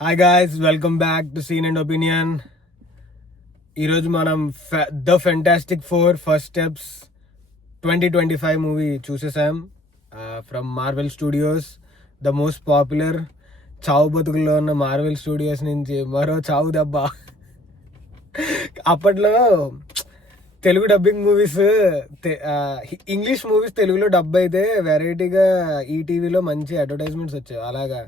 Hi guys, welcome back to scene and opinion. ఈరోజు మనం the fantastic four first steps 2025 movie చూసేసాం. From Marvel studios, the most popular చావు బతుకుల్లో ఉన్న Marvel studios నుంచి మరో చావు దెబ్బ. అప్పట్లో Telugu dubbing movies, English movies తెలుగులో డబ్ అయితే వెరైటీగా ఈటీవీలో మంచి అడ్వర్టైజ్మెంట్స్ వచ్చాయి. అలాగా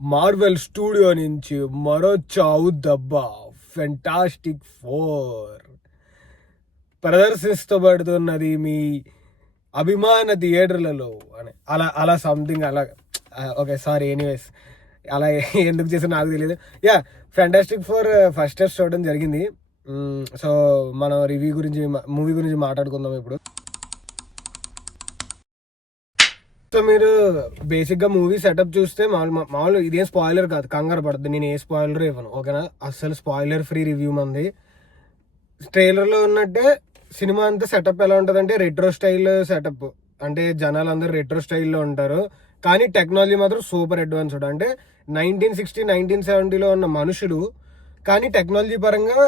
మార్వెల్ స్టూడియో నుంచి మరో చావు దెబ్బ ఫెంటాస్టిక్ ఫోర్ ప్రదర్శిస్తబడుతున్నది మీ అభిమాన థియేటర్లలో అని అలా అలా సంథింగ్ అలా. ఓకే, సారీ, ఎనీవేస్ అలా ఎందుకు చేసారో నాకు తెలియదు. Yeah, fantastic four first steps చూడడం జరిగింది. సో మనం రివ్యూ గురించి, మూవీ గురించి మాట్లాడుకుందాం ఇప్పుడు. సో మీరు బేసిక్గా మూవీ సెటప్ చూస్తే మామూలు ఇదేం స్పాయిలర్ కాదు, కంగారు పడుతుంది. నేను ఏ స్పాయిలర్ ఇవ్వను, ఓకేనా? అస్సలు స్పాయిలర్ ఫ్రీ రివ్యూ మంది. ట్రైలర్లో ఉన్నట్టే సినిమా అంతా సెటప్ ఎలా ఉంటుందంటే రెట్రో స్టైల్ సెటప్. అంటే జనాలు అందరూ రెట్రో స్టైల్లో ఉంటారు, కానీ టెక్నాలజీ మాత్రం సూపర్ అడ్వాన్స్డ్. అంటే 1960, 1970లో ఉన్న మనుషులు, కానీ టెక్నాలజీ పరంగా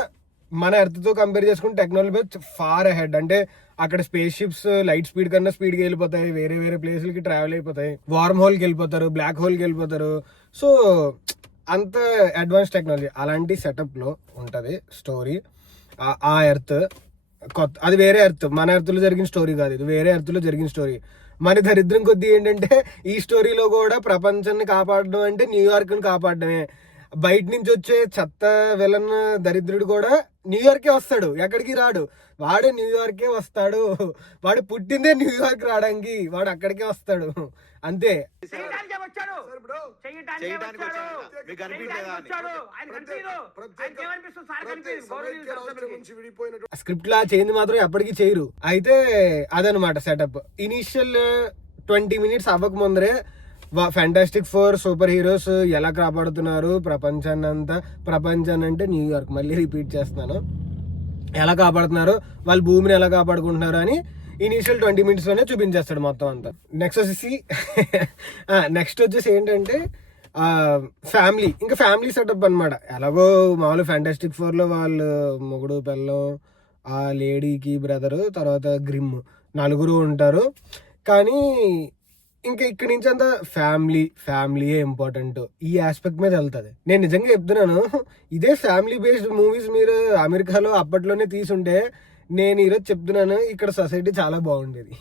మన ఎర్త్తో కంపేర్ చేసుకుంటే టెక్నాలజీ ఫార్ అహెడ్. అంటే అక్కడ స్పేస్ షిప్స్ లైట్ స్పీడ్ కన్నా స్పీడ్గా వెళ్ళిపోతాయి, వేరే వేరే ప్లేస్లకి ట్రావెల్ అయిపోతాయి, వార్మ్ హోల్కి వెళ్ళిపోతారు, బ్లాక్ హోల్కి వెళ్ళిపోతారు. సో అంత అడ్వాన్స్ టెక్నాలజీ. అలాంటి సెటప్లో ఉంటుంది స్టోరీ. ఆ ఎర్త్ కొత్త, అది వేరే ఎర్త్, మన ఎర్త్లో జరిగిన స్టోరీ కాదు, ఇది వేరే ఎర్త్లో జరిగిన స్టోరీ. మన దరిద్రం కొద్దీ ఏంటంటే ఈ స్టోరీలో కూడా ప్రపంచాన్ని కాపాడడం అంటే న్యూయార్క్ని కాపాడడమే. బయట నుంచి వచ్చే చెత్త విలన్ దరిద్రుడు కూడా న్యూయార్కే వస్తాడు, ఎక్కడికి రాడు. వాడు న్యూయార్కే వస్తాడు, వాడు పుట్టిందే న్యూయార్క్ రావడానికి, వాడు అక్కడికే వస్తాడు, అంతే. స్క్రిప్ట్ లా చేంజ్ మాత్రం ఎప్పటికీ చేయరు. అయితే అదనమాట సెటప్. ఇనీషియల్ 20 minutes అవ్వక ముందరే ఫ్యాంటాస్టిక్ ఫోర్ సూపర్ హీరోస్ ఎలా కాపాడుతున్నారు ప్రపంచాన్ని అంతా, ప్రపంచాన్ని అంటే న్యూయార్క్, మళ్ళీ రిపీట్ చేస్తున్నాను, ఎలా కాపాడుతున్నారు, వాళ్ళు భూమిని ఎలా కాపాడుకుంటున్నారు అని ఇనీషియల్ 20 minutes లోనే చూపించేస్తాడు మొత్తం అంతా. నెక్స్ట్ వచ్చేసి ఏంటంటే ఫ్యామిలీ, ఇంకా ఫ్యామిలీ సెటప్ అనమాట. ఎలాగో మామూలు ఫ్యాంటాస్టిక్ ఫోర్లో వాళ్ళు మొగుడు, పిల్లం, ఆ లేడీకి బ్రదరు, తర్వాత గ్రిమ్, నలుగురు ఉంటారు. కానీ ఇంకా ఇక్కడి నుంచి అంతా ఫ్యామిలీయే ఇంపార్టెంట్, ఈ ఆస్పెక్ట్ మీద వెళ్తుంది. నేను నిజంగా చెప్తున్నాను, ఇదే ఫ్యామిలీ బేస్డ్ మూవీస్ మీరు అమెరికాలో అప్పట్లోనే తీసుంటే, నేను ఈరోజు చెప్తున్నాను, ఇక్కడ సొసైటీ చాలా బాగుండేది.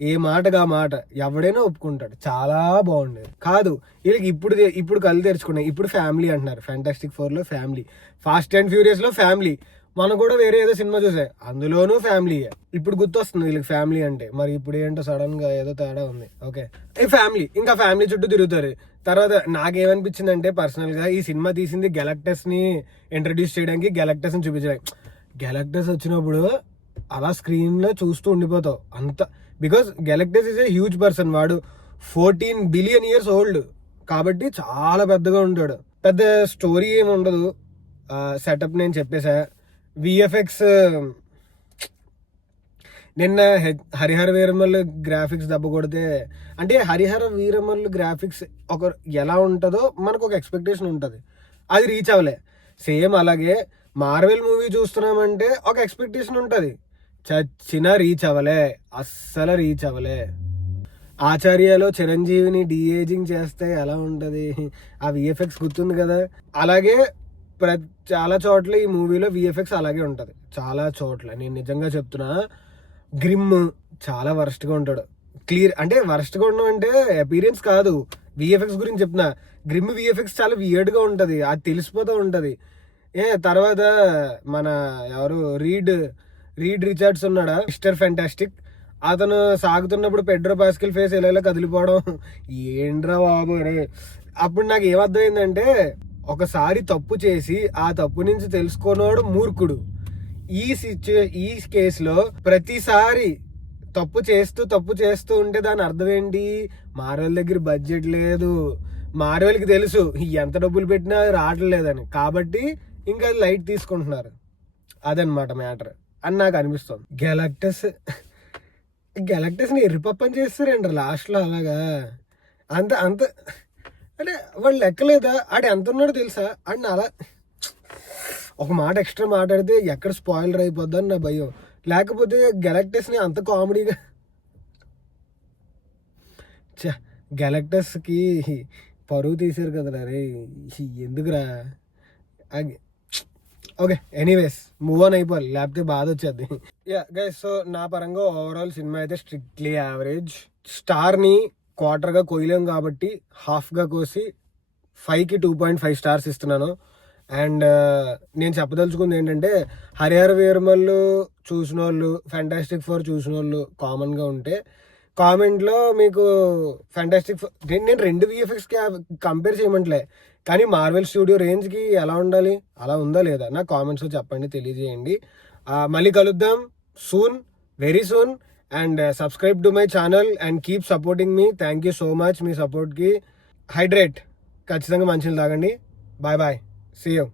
ఏ మాటగా మాట ఎవడైనా ఒప్పుకుంటాడు, చాలా బాగుండేది. కాదు, వీళ్ళకి ఇప్పుడు కళ్ళు తెరుచుకున్నాయి, ఇప్పుడు ఫ్యామిలీ అంటున్నారు. ఫ్యాంటాస్టిక్ ఫోర్లో ఫ్యామిలీ, ఫాస్ట్ అండ్ ఫ్యూరియస్లో ఫ్యామిలీ, మనం కూడా వేరే ఏదో సినిమా చూసా అందులోనూ ఫ్యామిలీయే. ఇప్పుడు గుర్తొస్తుంది వీళ్ళకి ఫ్యామిలీ అంటే, మరి ఇప్పుడు ఏంటో సడన్ గా ఏదో తేడా ఉంది. ఓకే, ఈ ఫ్యామిలీ, ఇంకా ఫ్యామిలీ చుట్టూ తిరుగుతారు. తర్వాత నాకేమనిపించింది అంటే, పర్సనల్ గా ఈ సినిమా తీసింది గెలాక్టస్ ని ఇంట్రడ్యూస్ చేయడానికి, గెలాక్టస్ ని చూపించడానికి. గెలాక్టస్ వచ్చినప్పుడు అలా స్క్రీన్ లో చూస్తూ ఉండిపోతావు అంత, because Galactus is a huge person. వాడు 14 billion years ఓల్డ్ కాబట్టి చాలా పెద్దగా ఉంటాడు. పెద్ద స్టోరీ ఏమి ఉండదు, సెటప్ నేను చెప్పేసా. విఎఫ్ఎక్స్ నిన్న హరిహర వీరమల్లు గ్రాఫిక్స్ దెబ్బ కొడితే, అంటే హరిహర వీరమల్లు గ్రాఫిక్స్ ఎలా ఉంటుందో మనకు ఒక ఎక్స్పెక్టేషన్ ఉంటుంది, అది రీచ్ అవ్వలే. సేమ్ అలాగే మార్వెల్ మూవీ చూస్తున్నామంటే ఒక ఎక్స్పెక్టేషన్ ఉంటుంది, చచ్చినా రీచ్ అవ్వలే, అస్సలు రీచ్ అవ్వలే. ఆచార్యలో చిరంజీవిని డీఏజింగ్ చేస్తే ఎలా ఉంటుంది, ఆ విఎఫ్ఎక్స్ గుర్తుంది కదా. అలాగే చాలా చోట్ల ఈ మూవీలో విఎఫ్ఎక్స్ అలాగే ఉంటుంది, చాలా చోట్ల. నేను నిజంగా చెప్తున్నా, గ్రిమ్ చాలా వరస్ట్గా ఉంటాడు. క్లియర్ అంటే వరస్ట్గా ఉండడం అంటే అపీరియన్స్ కాదు, విఎఫ్ఎక్స్ గురించి చెప్తున్నా. గ్రిమ్ విఎఫ్ఎక్స్ చాలా వియర్డ్గా ఉంటుంది, అది తెలిసిపోతూ ఉంటుంది. తర్వాత మన ఎవరు రీడ్ రిచర్డ్స్ ఉన్నాడా, మిస్టర్ ఫ్యాంటాస్టిక్, అతను సాగుతున్నప్పుడు పెడ్రో పాస్కల్ ఫేస్ ఎలా కదిలిపోవడం, ఏంట్రా బాబు రే. అప్పుడు నాకు ఏమర్థమైందంటే, ఒకసారి తప్పు చేసి ఆ తప్పు నుంచి తెలుసుకోనోడు మూర్ఖుడు. ఈ కేసులో ప్రతిసారి తప్పు చేస్తూ ఉంటే దాని అర్థం ఏంటి, మార్వెల్ దగ్గర బడ్జెట్ లేదు, మార్వెల్కి తెలుసు ఎంత డబ్బులు పెట్టినా రావట్లేదని, కాబట్టి ఇంకా లైట్ తీసుకుంటున్నారు. అదనమాట మ్యాటర్ అని నాకు అనిపిస్తుంది. గెలాక్టస్ని ఎర్రిపప్పని చేస్తారండి లాస్ట్లో అలాగా. అంత అంటే వాళ్ళు లెక్కలేదా ఆడు ఎంత ఉన్నాడో తెలుసా ఆడిని అలా ఒక మాట ఎక్స్ట్రా మాట్లాడితే ఎక్కడ స్పాయిలర్ అయిపోద్దని నా భయం. లేకపోతే గెలాక్టస్ని అంత కామెడీగా గెలాక్టస్కి పరువు తీసారు కదరా రే, ఎందుకురా. ఓకే ఎనీవేస్ మూవ్ ఆన్ అయిపోవాలి, లేకపోతే బాధ వచ్చేది. యా గైస్, సో నా పరంగా ఓవరాల్ సినిమా అయితే స్ట్రిక్ట్లీ యావరేజ్. స్టార్ని క్వార్టర్గా కోయలేం కాబట్టి హాఫ్గా కోసి 5కి 2.5 స్టార్స్ ఇస్తున్నాను. అండ్ నేను చెప్పదలుచుకుంది ఏంటంటే హరిహర వీరమల్లు చూసిన వాళ్ళు, ఫ్యాంటాస్టిక్ 4 చూసిన వాళ్ళు కామన్గా ఉంటే కామెంట్లో మీకు ఫ్యాంటాస్టిక్ నేను 2 విఎఫ్ఎక్స్కి కంపేర్ చేయమంటలే, కానీ మార్వెల్ స్టూడియో రేంజ్కి ఎలా ఉండాలి అలా ఉందా లేదా నాకు కామెంట్స్లో చెప్పండి, తెలియజేయండి. మళ్ళీ కలుద్దాం soon, very soon. And subscribe to my channel and keep supporting మీ. థ్యాంక్ యూ సో మచ్ మీ సపోర్ట్కి. హైడ్రేట్, ఖచ్చితంగా మంచిగా తాగండి. Bye bye, see you.